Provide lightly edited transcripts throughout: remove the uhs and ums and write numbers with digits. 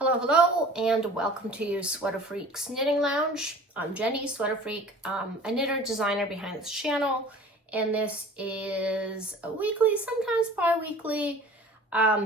Hello, and welcome to Sweater Freak's Knitting Lounge. I'm Jenny, Sweater Freak, a knitter designer behind this channel, and this is a weekly, sometimes bi-weekly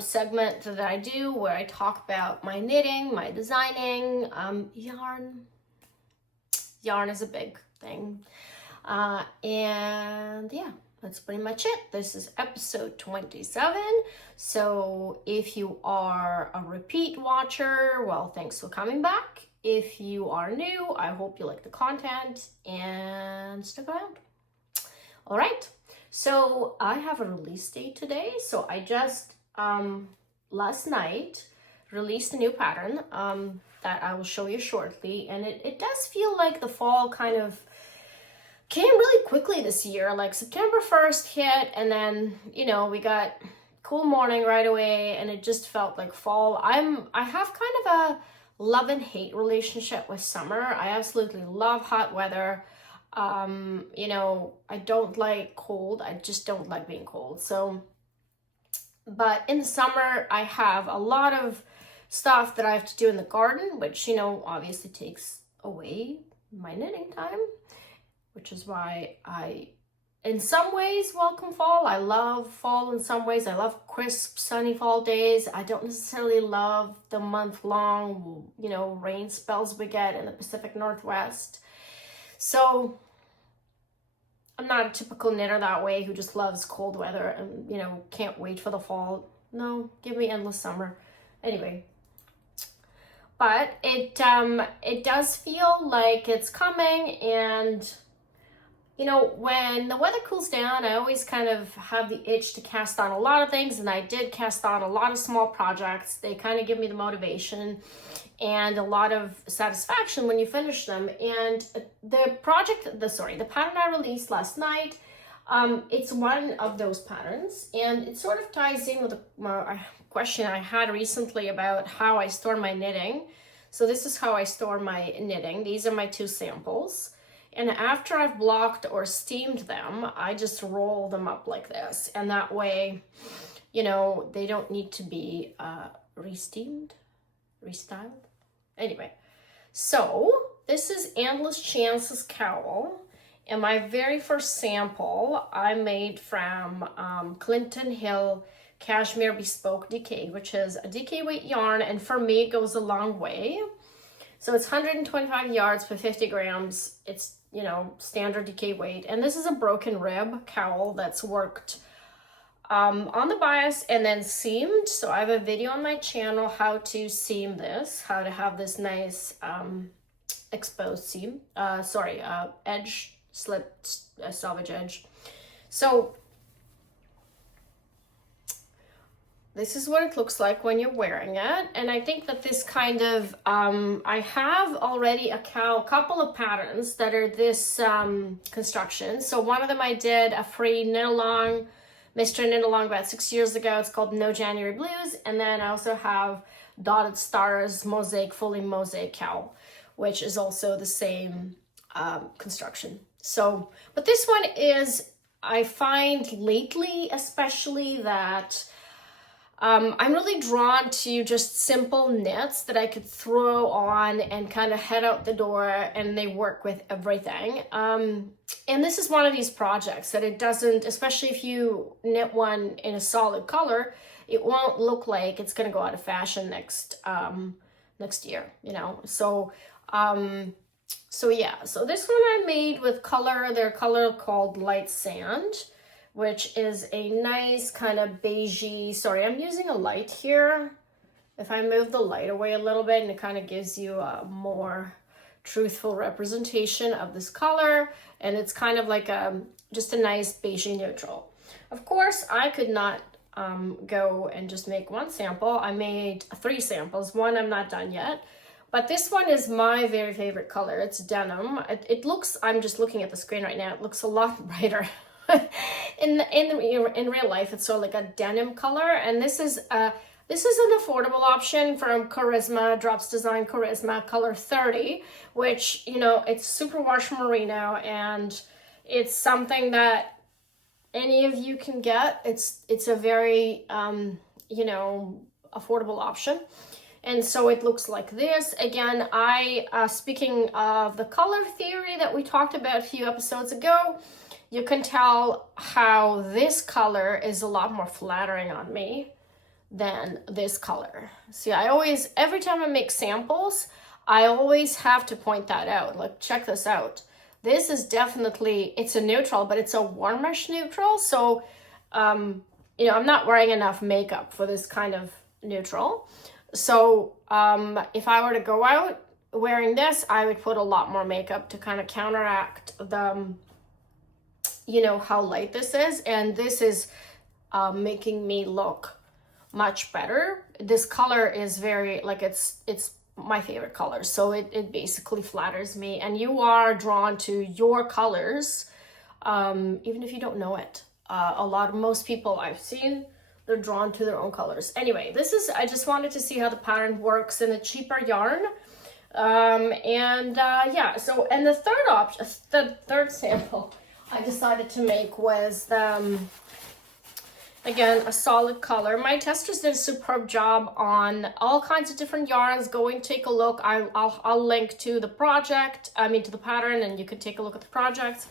segment that I do where I talk about my knitting, my designing, yarn. Yarn is a big thing, and yeah. That's pretty much it. This is episode 27. So if you are a repeat watcher, well, thanks for coming back. If you are new, I hope you like the content and stick around. All right. So I have a release date today. So I just, last night, released a new pattern that I will show you shortly. And it does feel like the fall kind of came really quickly this year. Like September 1st hit, and then we got cool morning right away, and it just felt like fall. I have kind of a love and hate relationship with summer. I absolutely love hot weather. I don't like cold. I just don't like being cold. So, but in the summer, I have a lot of stuff that I have to do in the garden, which obviously takes away my knitting time, which is why I, in some ways, welcome fall. I love fall in some ways. I love crisp, sunny fall days. I don't necessarily love the month-long, rain spells we get in the Pacific Northwest. So I'm not a typical knitter that way who just loves cold weather and, can't wait for the fall. No, give me endless summer. Anyway. But it does feel like it's coming, and when the weather cools down, I always kind of have the itch to cast on a lot of things, and I did cast on a lot of small projects. They kind of give me the motivation and a lot of satisfaction when you finish them. And the pattern I released last night, it's one of those patterns, and it sort of ties in with a question I had recently about how I store my knitting. So this is how I store my knitting. These are my two samples. And after I've blocked or steamed them, I just roll them up like this. And that way, they don't need to be restyled. Anyway, so this is Endless Chances Cowl. And my very first sample I made from Clinton Hill Cashmere Bespoke DK, which is a DK weight yarn. And for me, it goes a long way. So it's 125 yards for 50 grams. It's, standard DK weight. And this is a broken rib cowl that's worked on the bias and then seamed. So I have a video on my channel how to seam this, how to have this nice exposed seam. Edge, slipped selvage edge. So this is what it looks like when you're wearing it. And I think that this kind of, I have already a couple of patterns that are this construction. So one of them I did a free knit along, Mr. Knit Along about 6 years ago. It's called No January Blues. And then I also have Dotted Stars Fully Mosaic Cowl, which is also the same construction. So, but this one is, I find lately especially that I'm really drawn to just simple knits that I could throw on and kind of head out the door, and they work with everything. And this is one of these projects that it doesn't, especially if you knit one in a solid color, it won't look like it's going to go out of fashion next year, So, so this one I made with their color called Light Sand, which is a nice kind of beigey, I'm using a light here. If I move the light away a little bit, and it kind of gives you a more truthful representation of this color, and it's kind of like just a nice beigey neutral. Of course, I could not go and just make one sample. I made 3 samples. One I'm not done yet, but this one is my very favorite color. It's denim. It looks, I'm just looking at the screen right now, it looks a lot brighter. in real life, it's sort of like a denim color, and this is an affordable option from Charisma, Drops Design Charisma, color 30, which it's super wash merino, and it's something that any of you can get. It's a very affordable option. And so it looks like this. Again, speaking of the color theory that we talked about a few episodes ago, you can tell how this color is a lot more flattering on me than this color. See, every time I make samples, I always have to point that out. Like, check this out. This is definitely, it's a neutral, but it's a warmish neutral. So, I'm not wearing enough makeup for this kind of neutral. So, if I were to go out wearing this, I would put a lot more makeup to kind of counteract the, how light this is. And this is making me look much better. This color is very, like, it's my favorite color. So it basically flatters me, and you are drawn to your colors, even if you don't know it. Most people I've seen, they're drawn to their own colors. Anyway, I just wanted to see how the pattern works in a cheaper yarn. And the third sample I decided to make was again, a solid color. My testers did a superb job on all kinds of different yarns. Go and take a look. I'll link to the to the pattern, and you can take a look at the projects.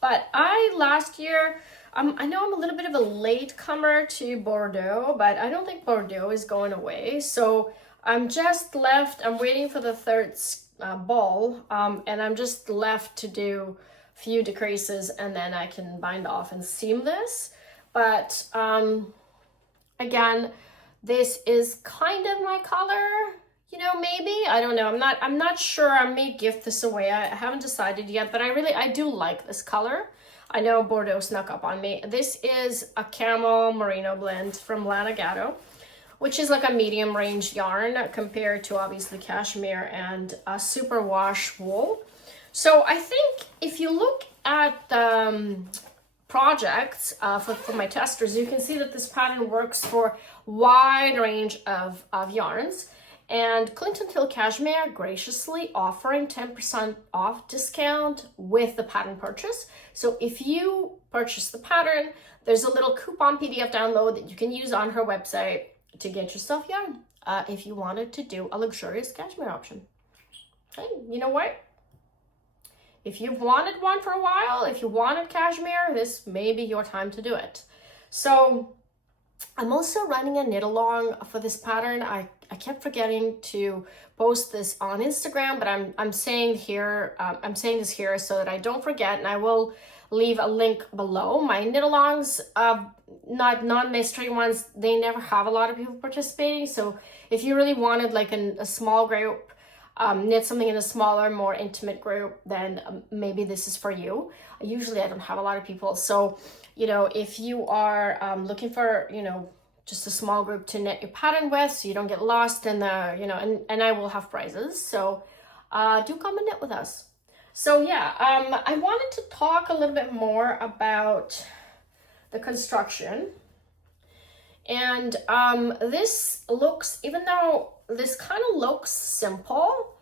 But last year, I know I'm a little bit of a late comer to Bordeaux, but I don't think Bordeaux is going away. So I'm waiting for the third ball, and I'm just left to do a few decreases, and then I can bind off and seam this. But again, this is kind of my color, maybe. I don't know. I'm not sure. I may gift this away. I haven't decided yet, but I do like this color. I know Bordeaux snuck up on me. This is a camel merino blend from Lanagato, which is like a medium range yarn compared to obviously cashmere and a superwash wool. So I think if you look at the projects for my testers, you can see that this pattern works for wide range of yarns. And Clinton Hill Cashmere graciously offering 10% off discount with the pattern purchase. So if you purchase the pattern, there's a little coupon PDF download that you can use on her website to get yourself yarn if you wanted to do a luxurious cashmere option. Hey, you know what? If you've wanted one for a while, if you wanted cashmere, this may be your time to do it. So I'm also running a knit along for this pattern. I kept forgetting to post this on Instagram, but I'm saying this here so that I don't forget, and I will leave a link below. My knit alongs, not non-mystery ones, they never have a lot of people participating. So if you really wanted like a small group, knit something in a smaller, more intimate group, then maybe this is for you. Usually I don't have a lot of people. So, if you are looking for, just a small group to knit your pattern with, so you don't get lost in the, and I will have prizes. So do come and knit with us. So yeah, I wanted to talk a little bit more about the construction. And this looks, even though this kind of looks simple,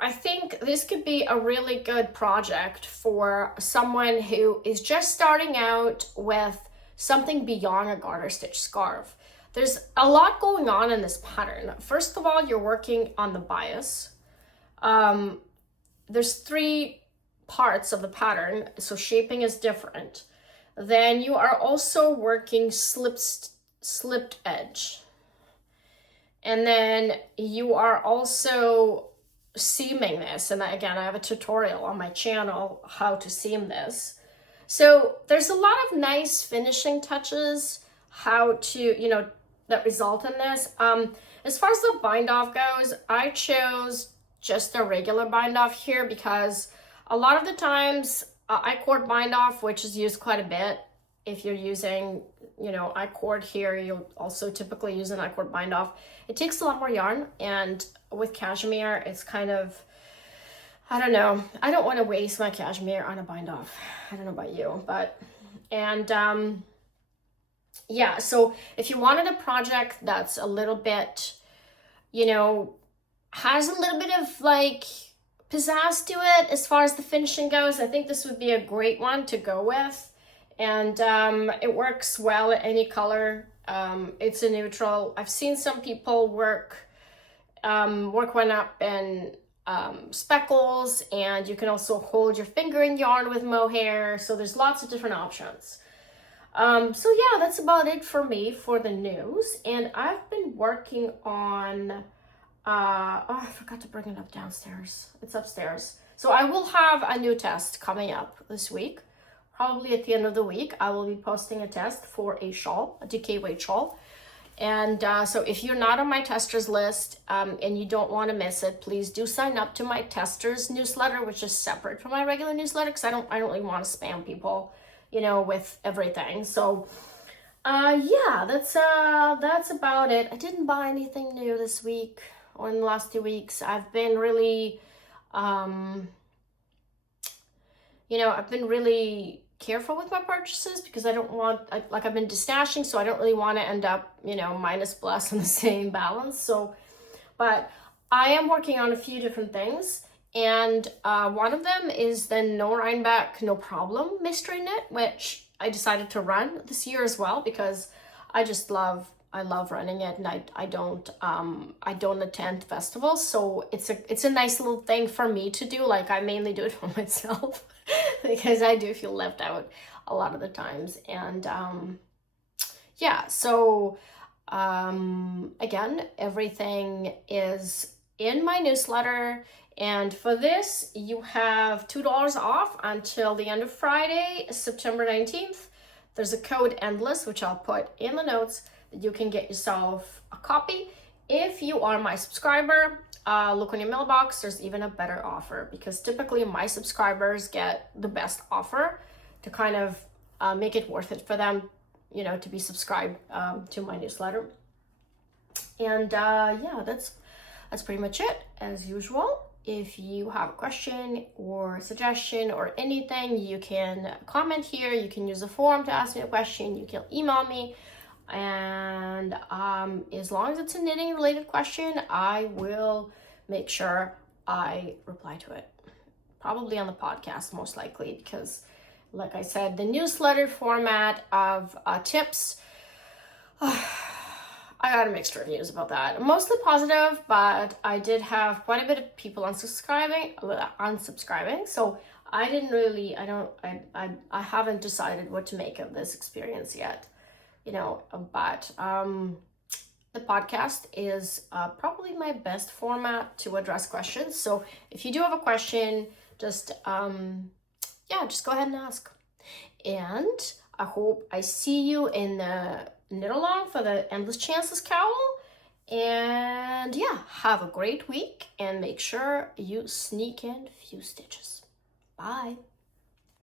I think this could be a really good project for someone who is just starting out with something beyond a garter stitch scarf. There's a lot going on in this pattern. First of all, you're working on the bias. There's 3 parts of the pattern, so shaping is different. Then you are also working slipped edge. And then you are also seaming this. And again, I have a tutorial on my channel how to seam this. So there's a lot of nice finishing touches, how to, that result in this. As far as the bind off goes, I chose just a regular bind off here because a lot of the times I-cord bind off, which is used quite a bit. If you're using, I-cord here, you'll also typically use an I-cord bind off. It takes a lot more yarn, and with cashmere, it's kind of, I don't know. I don't want to waste my cashmere on a bind off. I don't know about you, yeah, so if you wanted a project that's a little bit, has a little bit of like pizzazz to it as far as the finishing goes, I think this would be a great one to go with. And it works well at any color. It's a neutral. I've seen some people work work one up in speckles, and you can also hold your finger in yarn with mohair. So there's lots of different options. So yeah, that's about it for me for the news. And I've been working on, oh, I forgot to bring it up downstairs. It's upstairs. So I will have a new test coming up this week. Probably at the end of the week, I will be posting a test for a shawl, a decay weight shawl. And so if you're not on my testers list and you don't want to miss it, please do sign up to my testers newsletter, which is separate from my regular newsletter, because I don't really want to spam people, you know, with everything. So yeah, that's about it. I didn't buy anything new this week or in the last 2 weeks. I've been really you know, I've been really careful with my purchases because I don't want, like I've been destashing, so I don't really want to end up, you know, minus plus in the same balance. So, but I am working on a few different things, and one of them is the No Rhinebeck No Problem mystery knit, which I decided to run this year as well because I love running it, and I don't attend festivals, so it's a nice little thing for me to do. Like I mainly do it for myself because I do feel left out a lot of the times. And yeah, so again, everything is in my newsletter, and for this you have $2 off until the end of Friday, September 19th. There's a code ENDLESS, which I'll put in the notes, that you can get yourself a copy. If you are my subscriber, look on your mailbox. There's even a better offer, because typically my subscribers get the best offer to kind of make it worth it for them, you know, to be subscribed to my newsletter. And yeah, that's pretty much it. As usual, if you have a question or suggestion or anything, you can comment here. You can use the forum to ask me a question. You can email me. And as long as it's a knitting related question, I will make sure I reply to it. Probably on the podcast, most likely, because like I said, the newsletter format of tips, I got mixed reviews about that. Mostly positive, but I did have quite a bit of people unsubscribing. So I haven't decided what to make of this experience yet. You know, but the podcast is probably my best format to address questions. So if you do have a question, just just go ahead and ask. And I hope I see you in the knit along for the Endless Chances cowl. And yeah, have a great week, and make sure you sneak in a few stitches. Bye.